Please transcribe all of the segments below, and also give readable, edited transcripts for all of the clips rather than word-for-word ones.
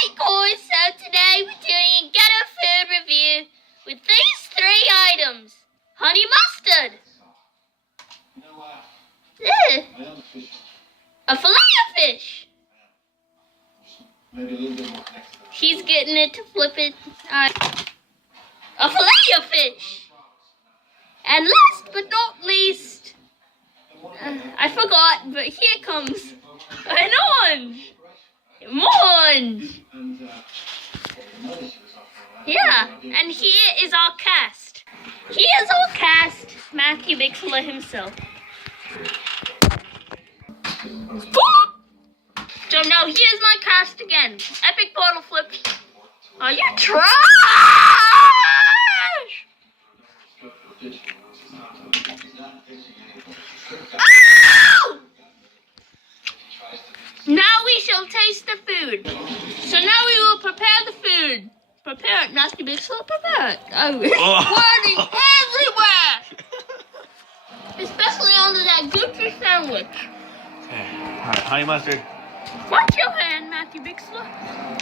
Alright guys, so today we're doing a Gheto food review with these 3 items. Honey mustard. A fillet of fish. He's getting it to flip it. A fillet of fish. And last but not least, I forgot, but here comes an orange. Orange. Yeah, and here is our cast. Here's our cast, Matthew Bixler himself. So now here's my cast again. Epic bottle flip. Are you trash? Ow! Now we shall taste the food. So now we will prepare the food. Prepare it, Matthew Bixler, prepare it. Oh, it's burning everywhere! Especially under that Gucci sandwich. Okay. Alright, honey mustard. Watch your hand, Matthew Bixler.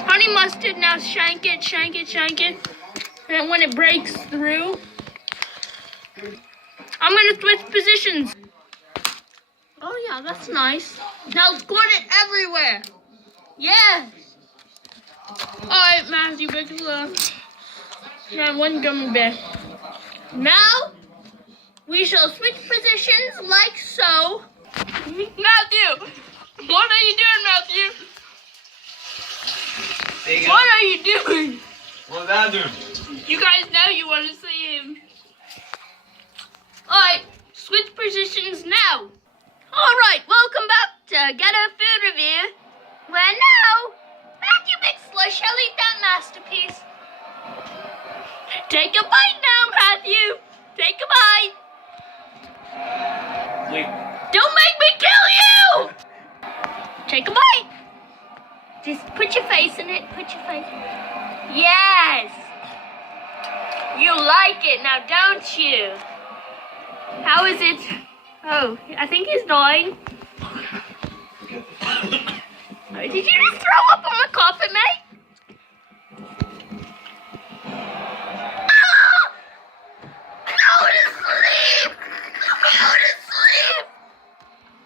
Honey mustard, now shank it, shank it, shank it. And when it breaks through, I'm gonna switch positions. Oh yeah, that's nice. Now squirt it everywhere. Yes. Alright, Matthew Bixler. Now one gummy bear. Now we shall switch positions like so. Matthew! What are you doing, Matthew? What are you doing? What's that doing? You guys know you want to see him. Alright, switch positions now. Alright, welcome back to Gheto Food Review, where now Matthew Bixler shall eat that masterpiece. Take a bite now, Matthew. Take a bite. Wait. Don't make me kill you! Take a bite. Just put your face in it. Put your face. Yes. You like it now, don't you? How is it? Oh, I think he's dying. Did you just throw up on the cup?